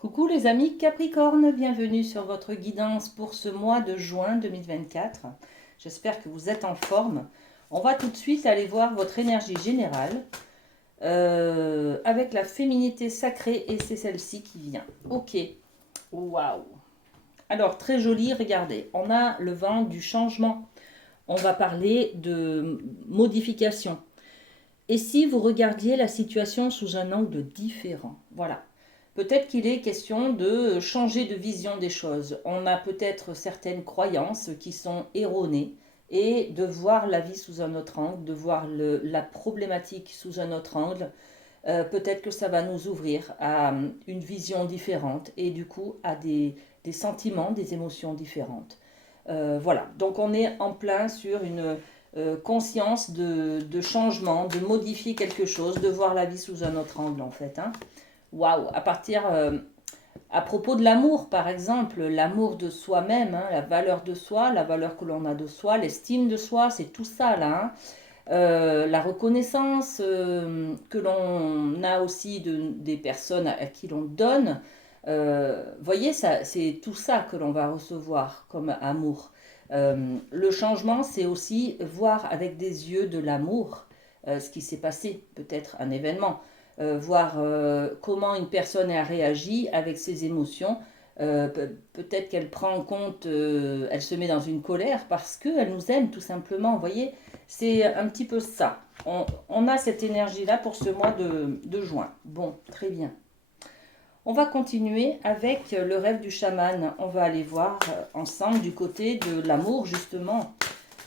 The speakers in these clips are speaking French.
Coucou les amis Capricorne, bienvenue sur votre guidance pour ce mois de juin 2024. J'espère que vous êtes en forme. On va tout de suite aller voir votre énergie générale avec la féminité sacrée et c'est celle-ci qui vient. Ok, waouh. Alors très joli, regardez, on a le vent du changement. On va parler de modification. Et si vous regardiez la situation sous un angle différent, voilà. Peut-être qu'il est question de changer de vision des choses. On a peut-être certaines croyances qui sont erronées et de voir la vie sous un autre angle, de voir la problématique sous un autre angle. Peut-être que ça va nous ouvrir à une vision différente et du coup à des sentiments, des émotions différentes. Voilà, donc on est en plein sur une conscience de changement, de modifier quelque chose, de voir la vie sous un autre angle en fait. Hein. Waouh, à propos de l'amour, par exemple, l'amour de soi-même, hein, la valeur de soi, la valeur que l'on a de soi, l'estime de soi, c'est tout ça là. Hein. La reconnaissance que l'on a aussi des personnes à qui l'on donne. Voyez, c'est tout ça que l'on va recevoir comme amour. Le changement, c'est aussi voir avec des yeux de l'amour ce qui s'est passé, peut-être un événement, voir comment une personne a réagi avec ses émotions. Peut-être qu'elle prend en compte, elle se met dans une colère parce qu'elle nous aime tout simplement. Vous voyez, c'est un petit peu ça. On a cette énergie-là pour ce mois de juin. Bon, très bien. On va continuer avec le rêve du chaman. On va aller voir ensemble du côté de l'amour, justement.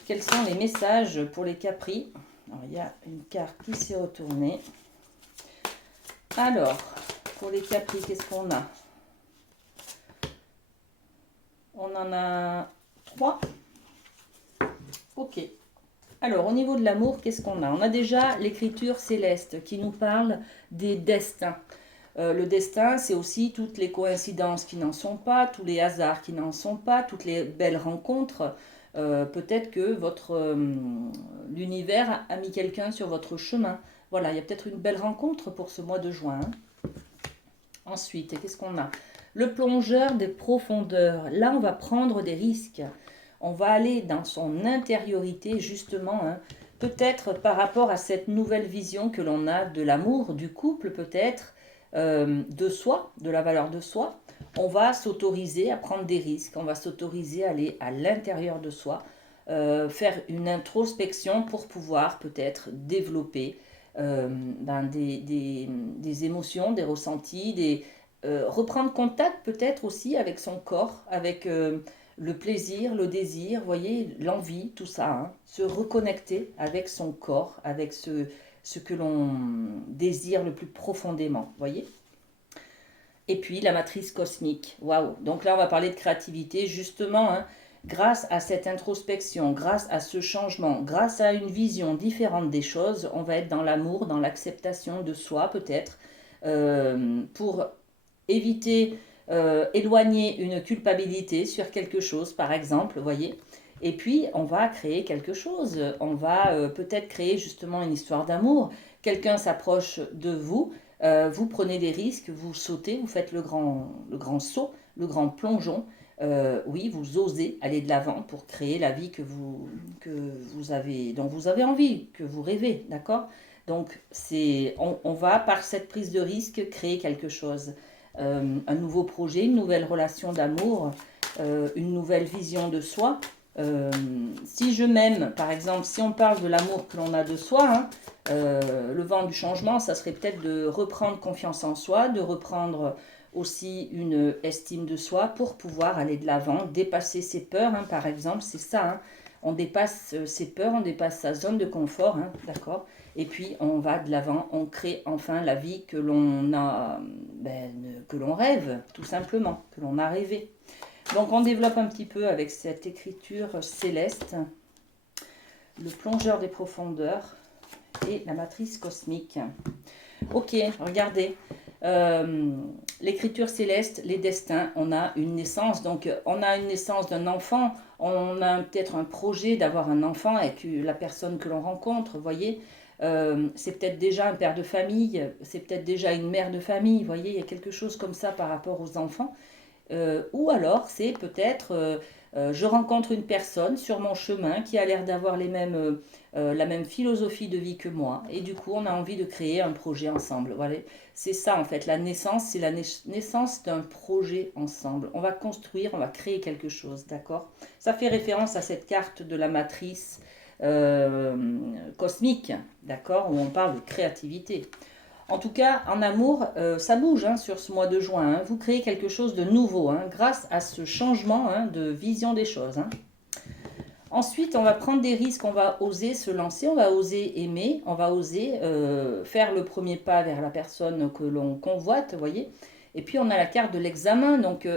Quels sont les messages pour les capris? Alors, il y a une carte qui s'est retournée. Alors, pour les capris, qu'est-ce qu'on a? On en a 3. Ok. Alors, au niveau de l'amour, qu'est-ce qu'on a? On a déjà l'écriture céleste qui nous parle des destins. Le destin, c'est aussi toutes les coïncidences qui n'en sont pas, tous les hasards qui n'en sont pas, toutes les belles rencontres. Peut-être que l'univers a mis quelqu'un sur votre chemin. Voilà, il y a peut-être une belle rencontre pour ce mois de juin. Hein. Ensuite, qu'est-ce qu'on a? Le plongeur des profondeurs. Là, on va prendre des risques. On va aller dans son intériorité, justement, hein, peut-être par rapport à cette nouvelle vision que l'on a de l'amour, du couple, peut-être, de soi, de la valeur de soi. On va s'autoriser à prendre des risques. On va s'autoriser à aller à l'intérieur de soi, faire une introspection pour pouvoir peut-être développer des émotions, des ressentis, reprendre contact peut-être aussi avec son corps, avec le plaisir, le désir, voyez, l'envie, tout ça, hein, se reconnecter avec son corps, avec ce que l'on désire le plus profondément, voyez. Et puis la matrice cosmique, waouh. Donc là on va parler de créativité justement, hein, grâce à cette introspection, grâce à ce changement, grâce à une vision différente des choses, on va être dans l'amour, dans l'acceptation de soi peut-être, pour éviter, éloigner une culpabilité sur quelque chose par exemple, voyez. Et puis on va créer quelque chose, on va peut-être créer justement une histoire d'amour. Quelqu'un s'approche de vous, vous prenez des risques, vous sautez, vous faites le grand saut, le grand plongeon. Oui, vous osez aller de l'avant pour créer la vie dont vous avez envie, que vous rêvez, d'accord? Donc, on va, par cette prise de risque, créer quelque chose. Un nouveau projet, une nouvelle relation d'amour, une nouvelle vision de soi. Si je m'aime, par exemple, si on parle de l'amour que l'on a de soi, hein, le vent du changement, ça serait peut-être de reprendre confiance en soi, de reprendre aussi une estime de soi pour pouvoir aller de l'avant, dépasser ses peurs, hein, par exemple, c'est ça. Hein. On dépasse ses peurs, on dépasse sa zone de confort, hein, d'accord. Et puis on va de l'avant, on crée enfin la vie que l'on a, que l'on rêve, tout simplement, que l'on a rêvé. Donc on développe un petit peu avec cette écriture céleste, le plongeur des profondeurs et la matrice cosmique. Ok, regardez. L'écriture céleste, les destins, on a une naissance, donc on a une naissance d'un enfant, on a peut-être un projet d'avoir un enfant avec la personne que l'on rencontre, vous voyez. c'est peut-être déjà un père de famille, c'est peut-être déjà une mère de famille, vous voyez, il y a quelque chose comme ça par rapport aux enfants. Ou alors c'est peut-être je rencontre une personne sur mon chemin qui a l'air d'avoir la même philosophie de vie que moi et du coup on a envie de créer un projet ensemble. Voilà, c'est ça en fait, la naissance, c'est la naissance d'un projet ensemble. On va construire, on va créer quelque chose, d'accord? Ça fait référence à cette carte de la matrice euh, cosmique, d'accord, où on parle de créativité. En tout cas, en amour, ça bouge hein, sur ce mois de juin. Hein. Vous créez quelque chose de nouveau hein, grâce à ce changement hein, de vision des choses. Hein. Ensuite, on va prendre des risques, on va oser se lancer, on va oser aimer, on va oser faire le premier pas vers la personne que l'on convoite, vous voyez. Et puis, on a la carte de l'examen. Donc,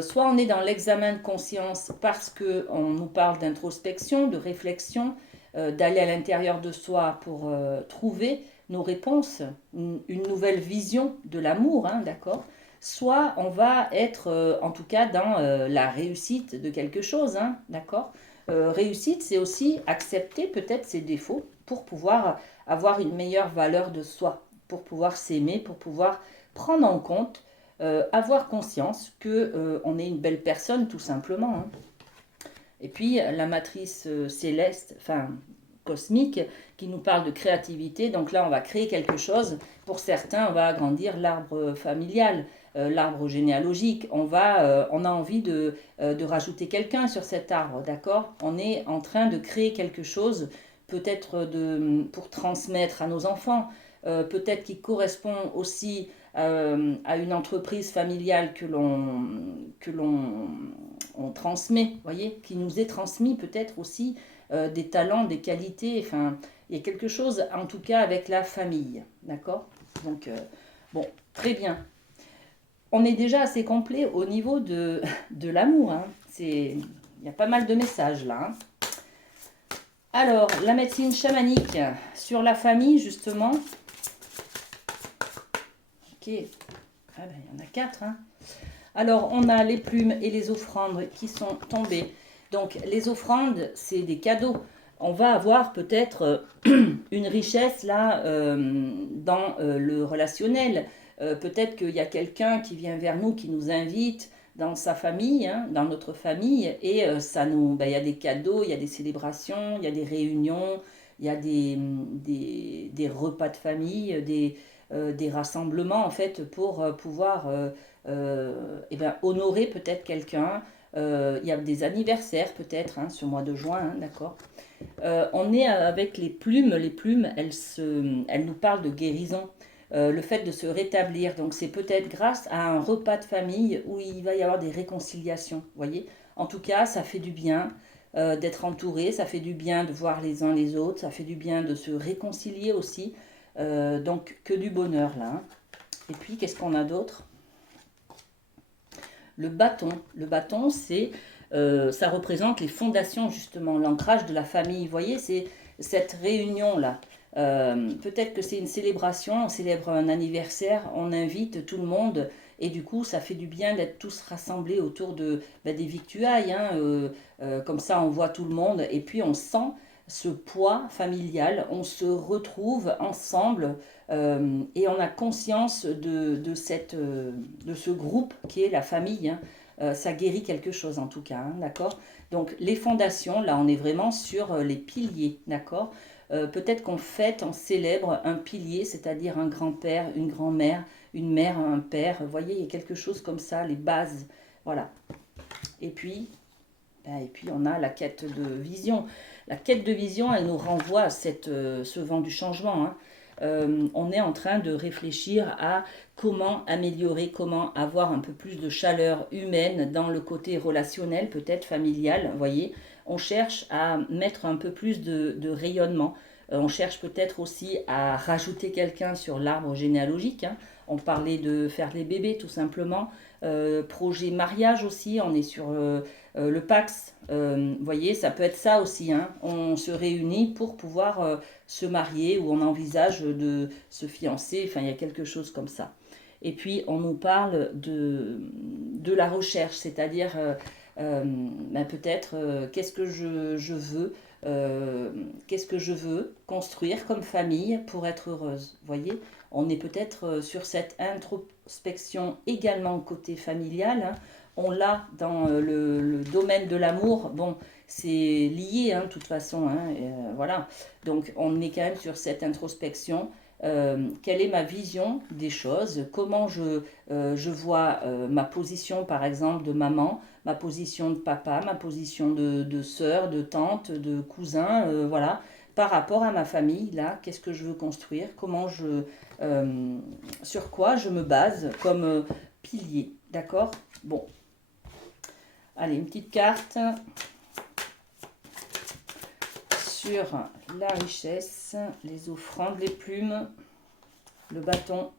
soit on est dans l'examen de conscience parce qu'on nous parle d'introspection, de réflexion, d'aller à l'intérieur de soi pour trouver nos réponses, une nouvelle vision de l'amour, hein, d'accord. Soit on va être en tout cas dans la réussite de quelque chose, hein, d'accord. Réussite, c'est aussi accepter peut-être ses défauts pour pouvoir avoir une meilleure valeur de soi, pour pouvoir s'aimer, pour pouvoir prendre en compte, avoir conscience que on est une belle personne tout simplement. Hein. Et puis la matrice céleste, enfin cosmique, qui nous parle de créativité. Donc là, on va créer quelque chose. Pour certains, on va agrandir l'arbre familial, l'arbre généalogique. On a envie de rajouter quelqu'un sur cet arbre, d'accord? On est en train de créer quelque chose, peut-être pour transmettre à nos enfants, peut-être qui correspond aussi à une entreprise familiale que l'on on transmet, voyez, qui nous est transmis peut-être aussi des talents, des qualités, enfin, il y a quelque chose en tout cas avec la famille, d'accord? Donc, bon, très bien. On est déjà assez complet au niveau de l'amour, hein. Il y a pas mal de messages là. Hein. Alors, la médecine chamanique sur la famille, justement. Ok, ah ben, il y en a 4, hein. Alors, on a les plumes et les offrandes qui sont tombées. Donc, les offrandes, c'est des cadeaux. On va avoir peut-être une richesse là dans le relationnel. Peut-être qu'il y a quelqu'un qui vient vers nous, qui nous invite dans sa famille, hein, dans notre famille, et il y a des cadeaux, il y a des célébrations, il y a des réunions, il y a des repas de famille, des rassemblements en fait pour pouvoir honorer peut-être quelqu'un. Il y a des anniversaires peut-être hein, ce mois de juin, hein, d'accord. On est avec les plumes. Les plumes, elles nous parlent de guérison. Le fait de se rétablir. Donc c'est peut-être grâce à un repas de famille où il va y avoir des réconciliations. Vous voyez. En tout cas, ça fait du bien d'être entouré. Ça fait du bien de voir les uns les autres. Ça fait du bien de se réconcilier aussi. Donc que du bonheur là. Hein. Et puis qu'est-ce qu'on a d'autre? Le bâton. Le bâton, ça représente les fondations, justement, l'ancrage de la famille. Vous voyez, c'est cette réunion-là. Peut-être que c'est une célébration, on célèbre un anniversaire, on invite tout le monde et du coup ça fait du bien d'être tous rassemblés autour des victuailles. Hein, comme ça on voit tout le monde et puis on sent ce poids familial, on se retrouve ensemble et on a conscience de ce groupe qui est la famille. Hein. Ça guérit quelque chose en tout cas, hein, d'accord. Donc les fondations, là on est vraiment sur les piliers, d'accord. Peut-être qu'on fête, on célèbre un pilier, c'est-à-dire un grand-père, une grand-mère, une mère, un père. Vous voyez, il y a quelque chose comme ça, les bases. Voilà. Et puis, on a la quête de vision. La quête de vision, elle nous renvoie à ce vent du changement. Hein. On est en train de réfléchir à comment améliorer, comment avoir un peu plus de chaleur humaine dans le côté relationnel, peut-être familial, vous voyez. On cherche à mettre un peu plus de rayonnement. On cherche peut-être aussi à rajouter quelqu'un sur l'arbre généalogique. Hein. On parlait de faire des bébés tout simplement. Projet mariage aussi, on est sur le Pax. Vous voyez, ça peut être ça aussi. Hein. On se réunit pour pouvoir se marier ou on envisage de se fiancer. Enfin, il y a quelque chose comme ça. Et puis, on nous parle de la recherche, c'est-à-dire peut-être qu'est-ce que je veux qu'est-ce que je veux construire comme famille pour être heureuse. Vous voyez, on est peut-être sur cette introspection également côté familial, hein. On l'a dans le domaine de l'amour. Bon, c'est lié, hein, de toute façon, hein, voilà. Donc, on est quand même sur cette introspection. Quelle est ma vision des choses, comment je vois ma position par exemple de maman, ma position de papa, ma position de sœur, de tante, de cousin, voilà, par rapport à ma famille, là, qu'est-ce que je veux construire, euh, sur quoi je me base comme pilier, d'accord? Bon, allez, une petite carte sur la richesse, les offrandes, les plumes, le bâton,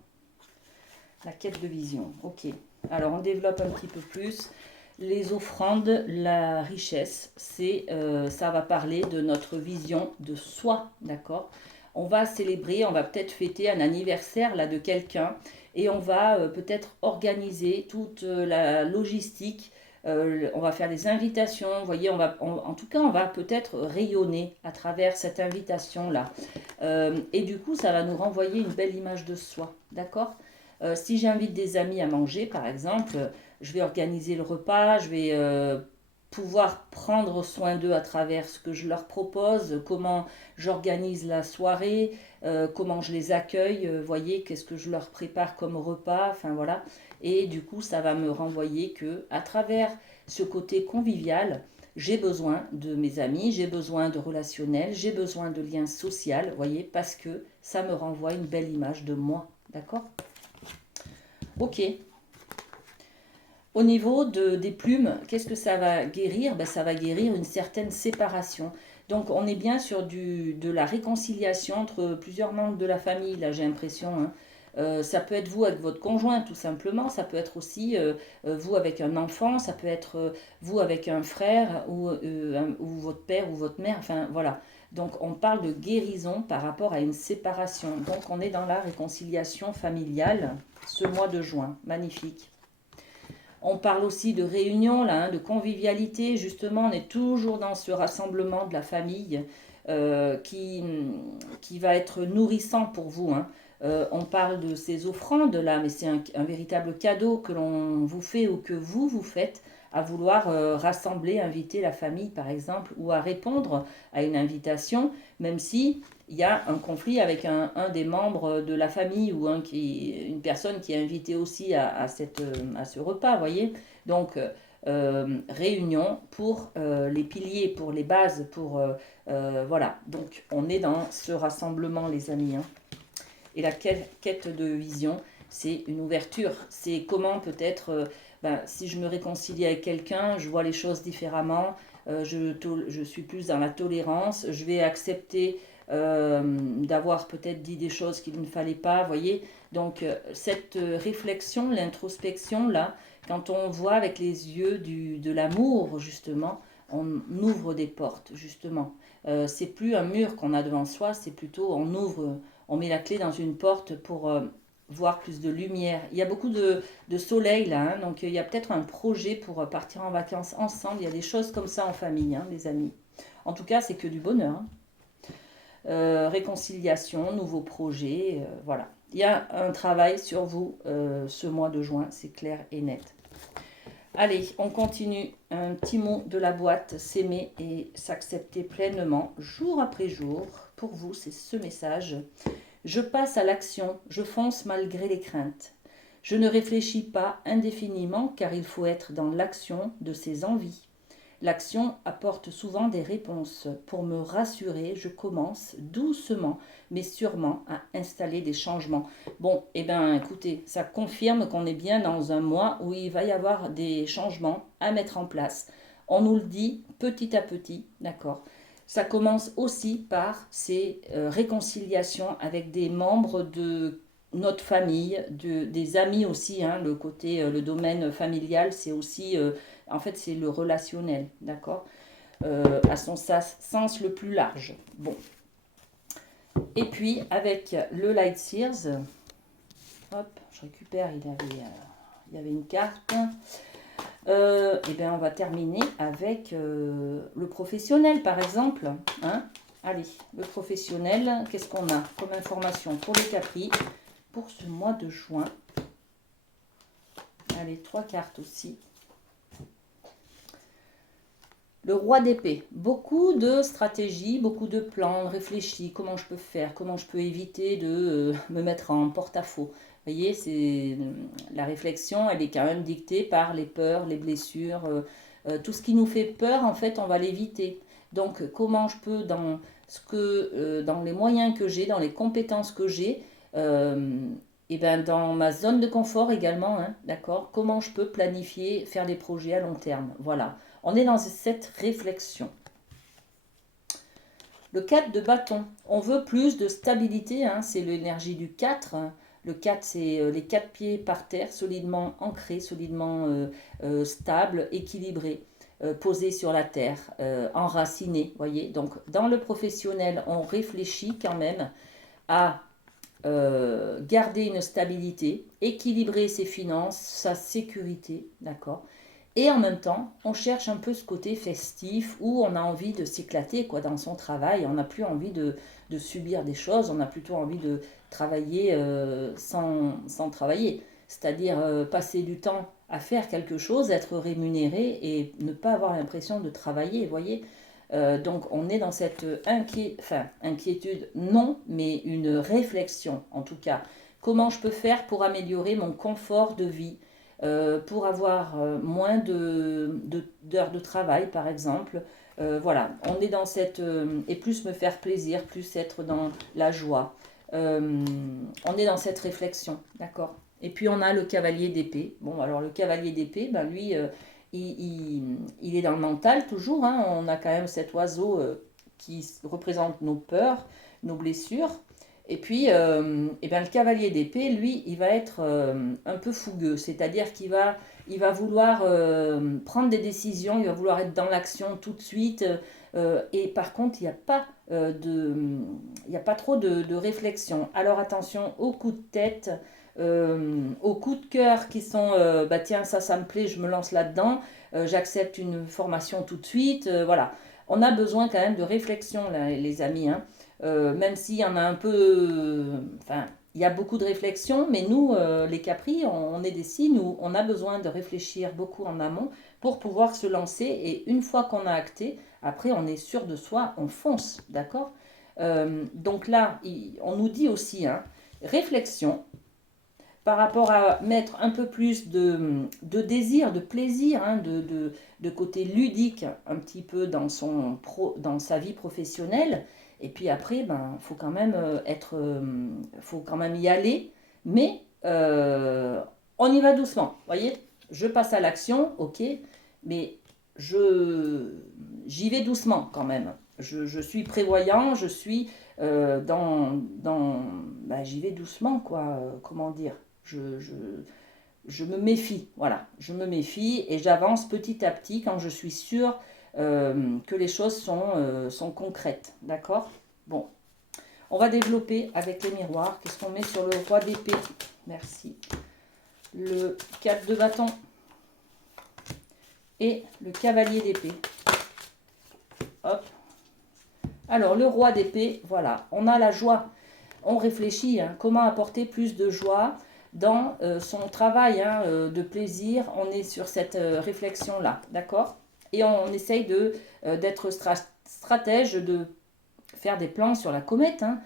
la quête de vision. Ok. Alors on développe un petit peu plus. Les offrandes, la richesse, ça va parler de notre vision de soi, d'accord? On va célébrer, on va peut-être fêter un anniversaire là de quelqu'un et on va peut-être organiser toute la logistique. On va faire des invitations, vous voyez, en tout cas, on va peut-être rayonner à travers cette invitation-là. Et du coup, ça va nous renvoyer une belle image de soi, d'accord? Si j'invite des amis à manger, par exemple, je vais organiser le repas, je vais pouvoir prendre soin d'eux à travers ce que je leur propose, comment j'organise la soirée, comment je les accueille, voyez, qu'est-ce que je leur prépare comme repas, enfin voilà. Et du coup, ça va me renvoyer que à travers ce côté convivial, j'ai besoin de mes amis, j'ai besoin de relationnel, j'ai besoin de liens sociaux, voyez, parce que ça me renvoie une belle image de moi, d'accord? Ok. Au niveau des plumes, qu'est-ce que ça va guérir? Ben, ça va guérir une certaine séparation. Donc on est bien sur de la réconciliation entre plusieurs membres de la famille, là j'ai l'impression, hein. Ça peut être vous avec votre conjoint tout simplement, ça peut être aussi vous avec un enfant, ça peut être vous avec un frère ou votre père ou votre mère, enfin voilà. Donc on parle de guérison par rapport à une séparation. Donc on est dans la réconciliation familiale ce mois de juin, magnifique. On parle aussi de réunion, là, hein, de convivialité. Justement, on est toujours dans ce rassemblement de la famille qui va être nourrissant pour vous, hein. On parle de ces offrandes là, mais c'est un véritable cadeau que l'on vous fait ou que vous faites à vouloir rassembler, inviter la famille par exemple, ou à répondre à une invitation, même si il y a un conflit avec un des membres de la famille ou une personne qui est invitée aussi à ce repas, voyez. Donc, réunion pour les piliers, pour les bases, voilà. Donc, on est dans ce rassemblement, les amis, hein. Et la quête de vision, c'est une ouverture. C'est comment peut-être, si je me réconcilie avec quelqu'un, je vois les choses différemment, je suis plus dans la tolérance, je vais accepter d'avoir peut-être dit des choses qu'il ne fallait pas, voyez. Donc cette réflexion, l'introspection, là, quand on voit avec les yeux de l'amour, justement, on ouvre des portes, justement. C'est plus un mur qu'on a devant soi, c'est plutôt on met la clé dans une porte pour voir plus de lumière. Il y a beaucoup de soleil là, hein, donc il y a peut-être un projet pour partir en vacances ensemble. Il y a des choses comme ça en famille, hein, les amis. En tout cas, c'est que du bonheur, hein. Réconciliation, nouveaux projets, voilà. Il y a un travail sur vous ce mois de juin, c'est clair et net. Allez, on continue. Un petit mot de la boîte, s'aimer et s'accepter pleinement, jour après jour. Pour vous, c'est ce message. Je passe à l'action, je fonce malgré les craintes. Je ne réfléchis pas indéfiniment car il faut être dans l'action de ses envies. L'action apporte souvent des réponses. Pour me rassurer, je commence doucement mais sûrement à installer des changements. Bon, eh bien écoutez, ça confirme qu'on est bien dans un mois où il va y avoir des changements à mettre en place. On nous le dit petit à petit, d'accord? Ça commence aussi par ces réconciliations avec des membres de notre famille, des amis aussi, hein, le domaine familial, c'est aussi, en fait, c'est le relationnel, d'accord, à son sens le plus large. Bon. Et puis, avec le Light Sears, hop, je récupère, il y avait une carte. Eh bien, on va terminer avec le professionnel, par exemple. Hein. Allez, le professionnel, qu'est-ce qu'on a comme information pour les Capri pour ce mois de juin? Allez, 3 cartes aussi. Le roi d'épée, beaucoup de stratégies, beaucoup de plans réfléchis, comment je peux faire, comment je peux éviter de me mettre en porte-à-faux. Vous voyez, la réflexion, elle est quand même dictée par les peurs, les blessures, tout ce qui nous fait peur, en fait, on va l'éviter. Donc, comment je peux, dans les moyens que j'ai, dans les compétences que j'ai, et ben dans ma zone de confort également, hein, d'accord, comment je peux planifier, faire des projets à long terme. Voilà. On est dans cette réflexion. Le 4 de bâton, on veut plus de stabilité, hein, c'est l'énergie du 4. Le 4, c'est les 4 pieds par terre, solidement ancrés, solidement stables, équilibrés, posés sur la terre, enracinés, voyez. Donc, dans le professionnel, on réfléchit quand même à garder une stabilité, équilibrer ses finances, sa sécurité, d'accord. Et en même temps, on cherche un peu ce côté festif où on a envie de s'éclater quoi dans son travail. On n'a plus envie de subir des choses, on a plutôt envie de travailler sans travailler. C'est-à-dire passer du temps à faire quelque chose, être rémunéré et ne pas avoir l'impression de travailler, vous voyez. Donc on est dans cette inquiétude, non, mais une réflexion en tout cas. Comment je peux faire pour améliorer mon confort de vie, pour avoir moins d'heures de travail par exemple. Voilà, on est dans cette... et plus me faire plaisir, plus être dans la joie. On est dans cette réflexion, d'accord. Et puis on a le cavalier d'épée. Bon, alors le cavalier d'épée, ben lui, il est dans le mental toujours. Hein. On a quand même cet oiseau qui représente nos peurs, nos blessures. Et puis, eh ben, le cavalier d'épée, lui, il va être un peu fougueux. C'est-à-dire qu'il va vouloir prendre des décisions, il va vouloir être dans l'action tout de suite. Et par contre, il y a pas trop de réflexion. Alors attention aux coups de tête, aux coups de cœur qui sont bah tiens, ça me plaît, je me lance là-dedans, j'accepte une formation tout de suite. Voilà. On a besoin quand même de réflexion, là, les amis. Hein. Même s'il y en a un peu. Enfin, il y a beaucoup de réflexion, mais nous, les Capri, on est des signes où on a besoin de réfléchir beaucoup en amont pour pouvoir se lancer. Et une fois qu'on a acté, après, on est sûr de soi, on fonce, d'accord. Donc là, on nous dit aussi, hein, réflexion par rapport à mettre un peu plus de désir, de plaisir, hein, de côté ludique un petit peu dans sa vie professionnelle. Et puis après, ben, faut quand même faut quand même y aller, mais on y va doucement. Vous voyez, je passe à l'action, ok, mais j'y vais doucement quand même. Je suis prévoyant, je suis ben, j'y vais doucement, quoi. Comment dire? Je, je, je me méfie, voilà. Je me méfie et j'avance petit à petit quand je suis sûre que les choses sont concrètes, d'accord? Bon, on va développer avec les miroirs. Qu'est-ce qu'on met sur le roi d'épée? Merci. Le 4 de bâton et le cavalier d'épée. Hop. Alors, le roi d'épée, voilà, on a la joie. On réfléchit, hein, comment apporter plus de joie dans son travail, hein, de plaisir. On est sur cette réflexion-là, d'accord? Et on essaye d'être stratège, de faire des plans sur la comète, hein,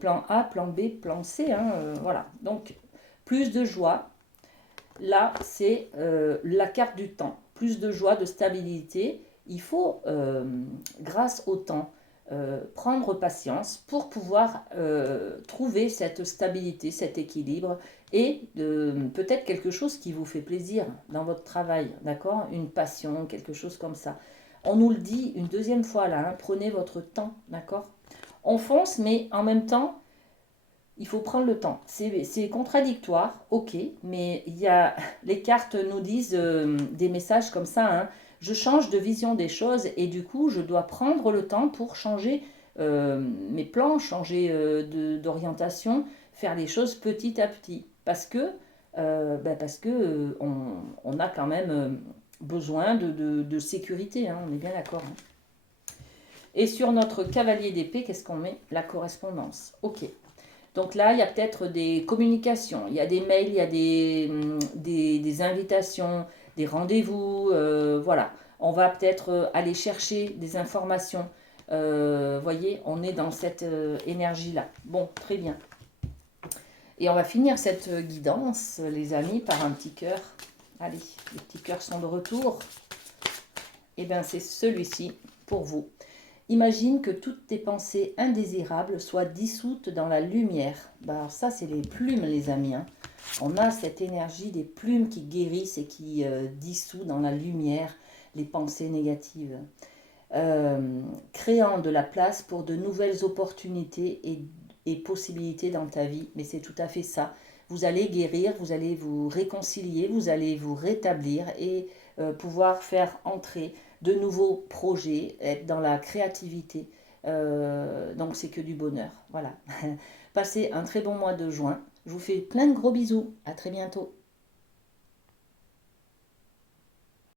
plan A, plan B, plan C, hein, voilà. Donc, plus de joie. Là, c'est la carte du temps. Plus de joie, de stabilité. Il faut, grâce au temps, prendre patience pour pouvoir trouver cette stabilité, cet équilibre et peut-être quelque chose qui vous fait plaisir dans votre travail, d'accord? Une passion, quelque chose comme ça. On nous le dit une deuxième fois là, hein, prenez votre temps, d'accord? On fonce, mais en même temps, il faut prendre le temps. C'est contradictoire, ok, mais les cartes nous disent des messages comme ça, hein. Je change de vision des choses et du coup, je dois prendre le temps pour changer mes plans, changer d'orientation, faire les choses petit à petit. Parce que parce que on a quand même besoin de sécurité, hein, on est bien d'accord. Hein. Et sur notre cavalier d'épée, qu'est-ce qu'on met? La correspondance. Ok. Donc là, il y a peut-être des communications, il y a des mails, il y a des invitations, des rendez-vous, voilà. On va peut-être aller chercher des informations. Voyez, on est dans cette énergie-là. Bon, très bien. Et on va finir cette guidance, les amis, par un petit cœur. Allez, les petits cœurs sont de retour. Et bien, c'est celui-ci pour vous. Imagine que toutes tes pensées indésirables soient dissoutes dans la lumière. Alors ça, c'est les plumes, les amis. Hein. On a cette énergie des plumes qui guérissent et qui dissout dans la lumière les pensées négatives. Créant de la place pour de nouvelles opportunités et possibilités dans ta vie. Mais c'est tout à fait ça. Vous allez guérir, vous allez vous réconcilier, vous allez vous rétablir et pouvoir faire entrer de nouveaux projets, être dans la créativité. Donc c'est que du bonheur. Voilà. Passez un très bon mois de juin. Je vous fais plein de gros bisous. À très bientôt.